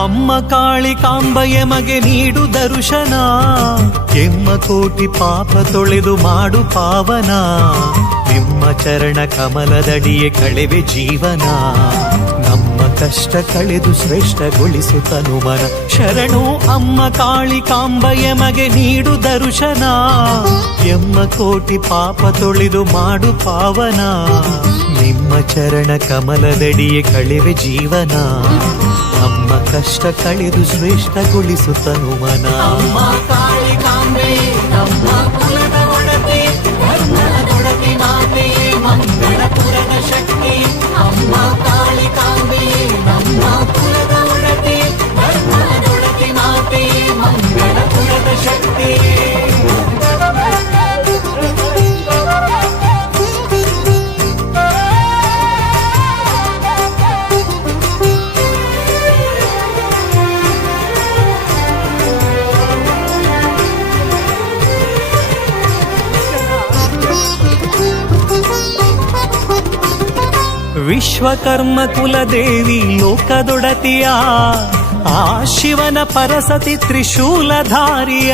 ಅಮ್ಮ ಕಾಳಿಕಾಂಬ ಎಮಗೆ ನೀಡು ದರ್ಶನ, ಎಮ್ಮ ಕೋಟಿ ಪಾಪ ತೊಳೆದು ಮಾಡು ಪಾವನ, ನಿಮ್ಮ ಚರಣ ಕಮಲದಡಿಯೇ ಕಳೆವೆ ಜೀವನ, ನಮ್ಮ ಕಷ್ಟ ಕಳೆದು ಶ್ರೇಷ್ಠಗೊಳಿಸು ತನುಮನ. ಶರಣು ಅಮ್ಮ ಕಾಳಿಕಾಂಬ ಎಮಗೆ ನೀಡು ದರ್ಶನ, ಎಮ್ಮ ಕೋಟಿ ಪಾಪ ತೊಳೆದು ಮಾಡು ಪಾವನ, ನಿಮ್ಮ ಚರಣ ಕಮಲದಡಿಯೇ ಕಳೆವೆ ಜೀವನ, ನಮ್ಮ ಕಷ್ಟ ಕಳೆದು ಶ್ರೇಷ್ಠಗೊಳಿಸು ತನುಮನ. ಅಮ್ಮ ಕಾಳಿಕಾಂಬೆ ನಮ್ಮ ಕುಲದ ಒಡತಿ, ಧರ್ಮದೊಡತಿ ಮಾತೆ, ಮಂಗಳಪುರದ ಶಕ್ತಿ. ಅಮ್ಮ ಕಾಳಿಕಾಂಬೆ ನಮ್ಮ ಕುಲದ ಒಡತಿ, ಧರ್ಮದೊಡತಿ ಮಾತೆ, ಮಂಗಳಪುರದ ಶಕ್ತಿ. ವಿಶ್ವಕರ್ಮ ಕುಲದೇವಿ ಲೋಕದೊಡತಿಯ, ಆ ಶಿವನ ಪರಸತಿ ತ್ರಿಶೂಲಧಾರಿಯ,